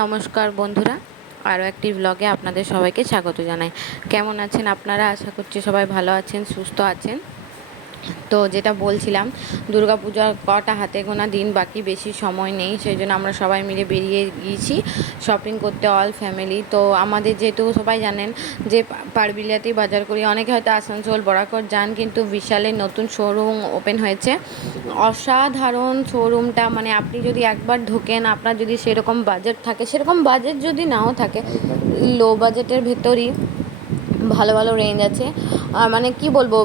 নমস্কার বন্ধুরা, আরও একটি ব্লগে আপনাদের সবাইকে স্বাগত জানাই। কেমন আছেন আপনারা? আশা করছি সবাই ভালো আছেন, সুস্থ আছেন। তো যেটা বলছিলাম, দুর্গাপূজার কটা হাতে গোনা দিন বাকি, বেশি সময় নেই। সেই জন্য আমরা সবাই মিলে বেরিয়ে গিয়েছি শপিং করতে, অল ফ্যামিলি। তো আমাদের যেহেতু সবাই জানেন যে পারবিলাতেই বাজার করি, অনেকে হয়তো আসানসোল বরাকর যান, কিন্তু বিশালের নতুন শোরুম ওপেন হয়েছে। অসাধারণ শোরুমটা, মানে আপনি যদি একবার ঢোকেন, আপনার যদি সেরকম বাজেট থাকে, সেরকম বাজেট যদি নাও থাকে, লো বাজেটের ভেতরই ভালো ভালো রেঞ্জ আছে। মানে কি বলবো,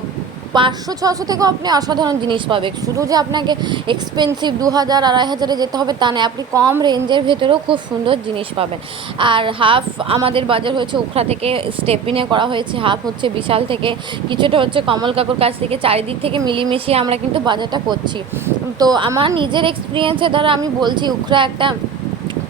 500-600 থেকেও আপনি অসাধারণ জিনিস পাবেন। শুধু যে আপনাকে এক্সপেন্সিভ 2000-2500 যেতে হবে তা নয়, আপনি কম রেঞ্জের ভেতরেও খুব সুন্দর জিনিস পাবেন। আর হাফ আমাদের বাজার হয়েছে উখড়া থেকে, স্টেপিনে করা হয়েছে, হাফ হচ্ছে বিশাল থেকে, কিছুটা হচ্ছে কমল কাকুর কাছ থেকে। চারিদিক থেকে মিলিমিশিয়ে আমরা কিন্তু বাজারটা করছি। তো আমার নিজের এক্সপিরিয়েন্সের দ্বারা আমি বলছি, উখড়া একটা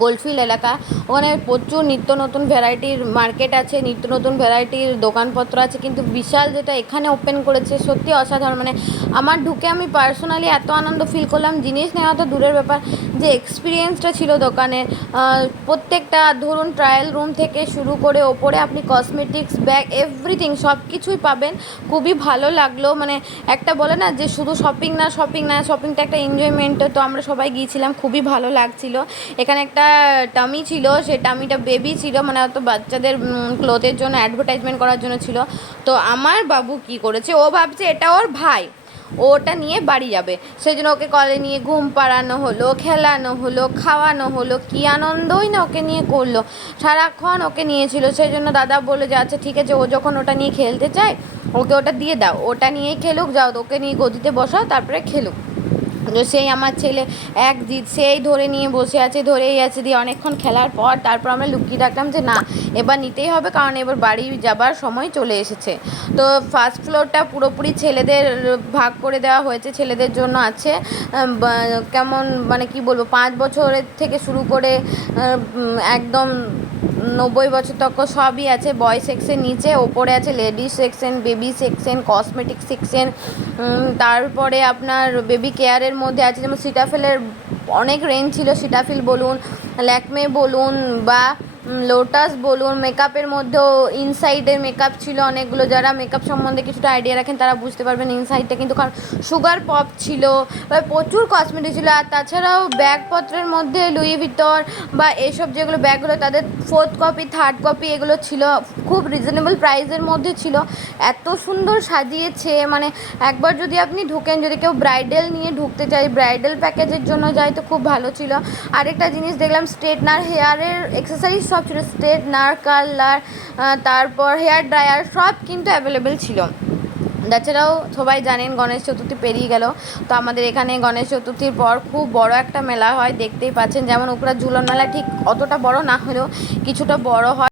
কোলফিল্ড এলাকা, ওখানে প্রচুর নিত্য নতুন ভ্যারাইটির মার্কেট আছে, নিত্য নতুন ভ্যারাইটির দোকানপত্র আছে। কিন্তু বিশাল যেটা এখানে ওপেন করেছে, সত্যি অসাধারণ। মানে আমার ঢুকে আমি পার্সোনালি এত আনন্দ ফিল করলাম, জিনিস নেওয়া তো দূরের ব্যাপার, যে এক্সপিরিয়েন্সটা ছিল দোকানের। প্রত্যেকটা ধরুন ট্রায়াল রুম থেকে শুরু করে ওপরে আপনি কসমেটিক্স, ব্যাগ, এভরিথিং সব কিছুই পাবেন। খুবই ভালো লাগলো। মানে একটা বলে না যে শুধু শপিং না, শপিংটা একটা এনজয়মেন্টও। তো আমরা সবাই গিয়েছিলাম, খুবই ভালো লাগছিল। এখানে একটা টামি ছিল, সেই টামিটা বেবি ছিল, মানে অত বাচ্চাদের ক্লোথের জন্য অ্যাডভার্টাইজমেন্ট করার জন্য ছিল। তো আমার বাবু কি করেছে, ও ভাবছে এটা ওর ভাই, ওটা নিয়ে বাড়ি যাবে। সেই জন্য ওকে কলে নিয়ে ঘুম পাড়ানো হলো, খেলানো হলো, খাওয়ানো হলো, কী আনন্দই না ওকে নিয়ে করলো। সারাক্ষণ ওকে নিয়েছিল। সেই জন্য দাদা বলে যে আচ্ছা ঠিক আছে, ও যখন ওটা নিয়ে খেলতে চায়, ওকে ওটা দিয়ে দাও, ওটা নিয়েই খেলুক, যাও ওকে নিয়ে গদিতে বসাও, তারপরে খেলুক। তো সেই আমার ছেলে এক জিদ, সেই ধরে নিয়ে বসে আছে, ধরেই আছে। দিয়ে অনেকক্ষণ খেলার পর তারপর আমরা লুকিয়ে রাখলাম যে না, এবার নিতেই হবে, কারণ এবার বাড়ি যাবার সময় চলে এসেছে। তো ফার্স্ট ফ্লোরটা পুরোপুরি ছেলেদের ভাগ করে দেওয়া হয়েছে, ছেলেদের জন্য আছে। কেমন মানে কি বলবো, 5 বছরের থেকে শুরু করে একদম 90 বছর তক সবই আছে। বয় সেকশন নিচে, ওপরে আছে ladies section, baby section, cosmetic section. তারপরে আপনার বেবি কেয়ারের মধ্যে আছে যেমন সিটাফিলের অনেক রেঞ্জ ছিল। সিটাফিল বলুন, ল্যাকমে বলুন, বা লোটাস বলুন। মেকআপের মধ্যেও ইনসাইডের মেকআপ ছিল অনেকগুলো। যারা মেকআপ সম্বন্ধে কিছুটা আইডিয়া রাখেন তারা বুঝতে পারবেন ইনসাইডটা কিন্তু, কারণ সুগার পপ ছিল, প্রচুর কসমেটিক ছিল। আর তাছাড়াও ব্যাগপত্রের মধ্যে লুই ভিতর বা এইসব যেগুলো ব্যাগগুলো, তাদের 4th কপি 3rd কপি এগুলো ছিল, খুব রিজনেবল প্রাইসের মধ্যে ছিল। এত সুন্দর সাজিয়েছে, মানে একবার যদি আপনি ঢুকেন, যদি কেউ ব্রাইডাল নিয়ে ঢুকতে চায়, ব্রাইডাল প্যাকেজের জন্য যায়, তো খুব ভালো ছিল। আরেকটা জিনিস দেখলাম, স্ট্রেটনার, হেয়ারের এক্সেসরিজ সব ছিল, স্ট্রেটনার, কালার, তারপর হেয়ার ড্রায়ার সব কিন্তু অ্যাভেলেবেল ছিল। তাছাড়াও সবাই জানেন গণেশ চতুর্থী পেরিয়ে গেল। তো আমাদের এখানে গণেশ চতুর্থীর পর খুব বড় একটা মেলা হয়, দেখতেই পাচ্ছেন। যেমন উখড়া ঝুলন মেলা ঠিক অতটা বড় না হলেও কিছুটা বড় হয়।